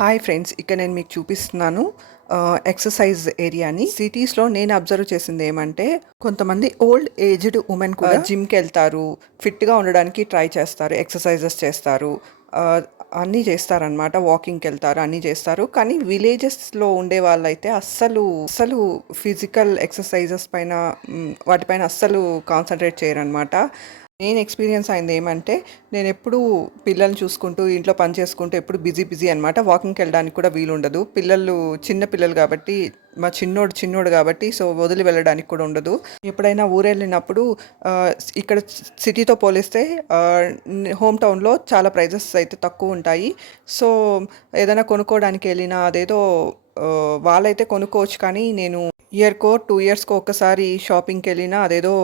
Hi friends ఇక్కడ నేను మీకు చూపిస్తున్నాను ఎక్సర్సైజ్ ఏరియాని సిటీస్లో నేను అబ్జర్వ్ చేసింది ఏమంటే కొంతమంది ఓల్డ్ ఏజ్డ్ ఉమెన్ కూడా జిమ్కి వెళ్తారు ఫిట్గా ఉండడానికి ట్రై చేస్తారు ఎక్సర్సైజెస్ చేస్తారు అన్నీ చేస్తారనమాట వాకింగ్కి వెళ్తారు అన్నీ చేస్తారు. కానీ విలేజెస్లో ఉండే వాళ్ళైతే అస్సలు అస్సలు ఫిజికల్ ఎక్సర్సైజెస్ పైన వాటిపైన అస్సలు కాన్సన్ట్రేట్ చేయరనమాట నేను ఎక్స్పీరియన్స్ అయింది ఏమంటే నేను ఎప్పుడు పిల్లల్ని చూసుకుంటూ ఇంట్లో పని చేసుకుంటూ ఎప్పుడు బిజీ బిజీ అనమాట వాకింగ్కి వెళ్ళడానికి కూడా వీలు ఉండదు. పిల్లలు చిన్న పిల్లలు కాబట్టి మా చిన్నోడు చిన్నోడు కాబట్టి సో వదిలి వెళ్ళడానికి కూడా ఉండదు. ఎప్పుడైనా ఊరెళ్ళినప్పుడు ఇక్కడ సిటీతో పోలిస్తే హోమ్ టౌన్లో చాలా ప్రైజెస్ అయితే తక్కువ ఉంటాయి. సో ఏదైనా కొనుక్కోవడానికి వెళ్ళినా అదేదో వాళ్ళైతే కొనుక్కోవచ్చు కానీ నేను ఇయర్కో టూ ఇయర్స్కో ఒక్కసారి షాపింగ్కి వెళ్ళినా అదేదో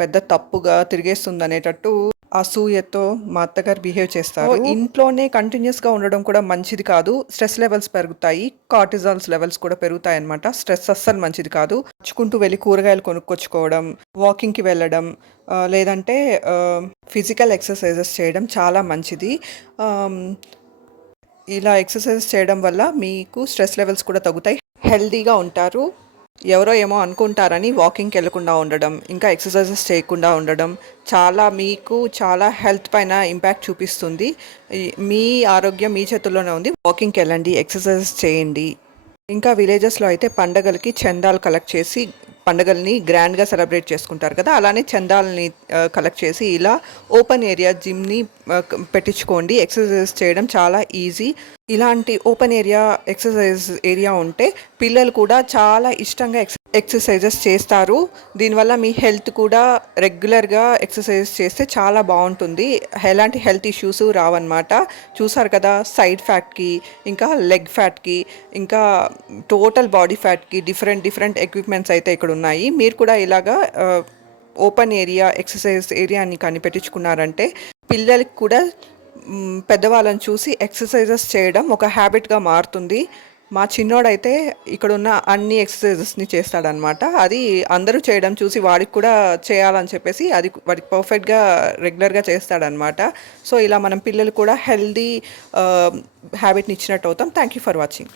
పెద్ద తప్పుగా తిరిగేస్తుంది అనేటట్టు అసూయతో మా అత్తగారు బిహేవ్ చేస్తారు. ఇంట్లోనే కంటిన్యూస్గా ఉండడం కూడా మంచిది కాదు. స్ట్రెస్ లెవెల్స్ పెరుగుతాయి. కార్టిజాల్స్ లెవెల్స్ కూడా పెరుగుతాయి అనమాట స్ట్రెస్ అస్సలు మంచిది కాదు. నడుచుకుంటూ వెళ్ళి కూరగాయలు కొనుక్కొచ్చుకోవడం వాకింగ్కి వెళ్ళడం లేదంటే ఫిజికల్ ఎక్సర్సైజెస్ చేయడం చాలా మంచిది. ఇలా ఎక్సర్సైజ్ చేయడం వల్ల మీకు స్ట్రెస్ లెవెల్స్ కూడా తగ్గుతాయి. హెల్దీగా ఉంటారు. ఎవరో ఏమో అనుకుంటారని వాకింగ్కి వెళ్ళకుండా ఉండడం ఇంకా ఎక్సర్సైజెస్ చేయకుండా ఉండడం చాలా మీకు చాలా హెల్త్ పైన ఇంపాక్ట్ చూపిస్తుంది. మీ ఆరోగ్యం మీ చేతుల్లోనే ఉంది. వాకింగ్కి వెళ్ళండి ఎక్సర్సైజెస్ చేయండి. ఇంకా విలేజెస్లో అయితే పండగలకి చందాలు కలెక్ట్ చేసి పండగల్ని గ్రాండ్గా సెలబ్రేట్ చేసుకుంటారు కదా అలానే చందాలని కలెక్ట్ చేసి ఇలా ఓపెన్ ఏరియా జిమ్ని పెట్టించుకోండి. ఎక్సర్సైజ్ చేయడం చాలా ఈజీ. ఇలాంటి ఓపెన్ ఏరియా ఎక్సర్సైజ్ ఏరియా ఉంటే పిల్లలు కూడా చాలా ఇష్టంగా ఎక్స్ ఎక్సర్సైజెస్ చేస్తారు. దీనివల్ల మీ హెల్త్ కూడా రెగ్యులర్గా ఎక్సర్సైజ్ చేస్తే చాలా బాగుంటుంది. ఎలాంటి హెల్త్ ఇష్యూస్ రావన్నమాట. చూసారు కదా సైడ్ ఫ్యాట్కి ఇంకా లెగ్ ఫ్యాట్కి ఇంకా టోటల్ బాడీ ఫ్యాట్కి డిఫరెంట్ డిఫరెంట్ ఎక్విప్మెంట్స్ అయితే ఇక్కడ ఉన్నాయి. మీరు కూడా ఇలాగా ఓపెన్ ఏరియా ఎక్సర్సైజ్ ఏరియాని కనిపెట్టించుకున్నారంటే పిల్లలకి కూడా పెద్దవాళ్ళని చూసి ఎక్సర్సైజెస్ చేయడం ఒక హ్యాబిట్గా మారుతుంది. మా చిన్నోడైతే ఇక్కడున్న అన్ని ఎక్సర్సైజెస్ని చేస్తాడనమాట అది అందరూ చేయడం చూసి వాడికి కూడా చేయాలని చెప్పేసి అది వాడికి పర్ఫెక్ట్గా రెగ్యులర్గా చేస్తాడనమాట సో ఇలా మనం పిల్లలు కూడా హెల్దీ హ్యాబిట్ని ఇచ్చినట్టు అవుతాం. Thank you for watching.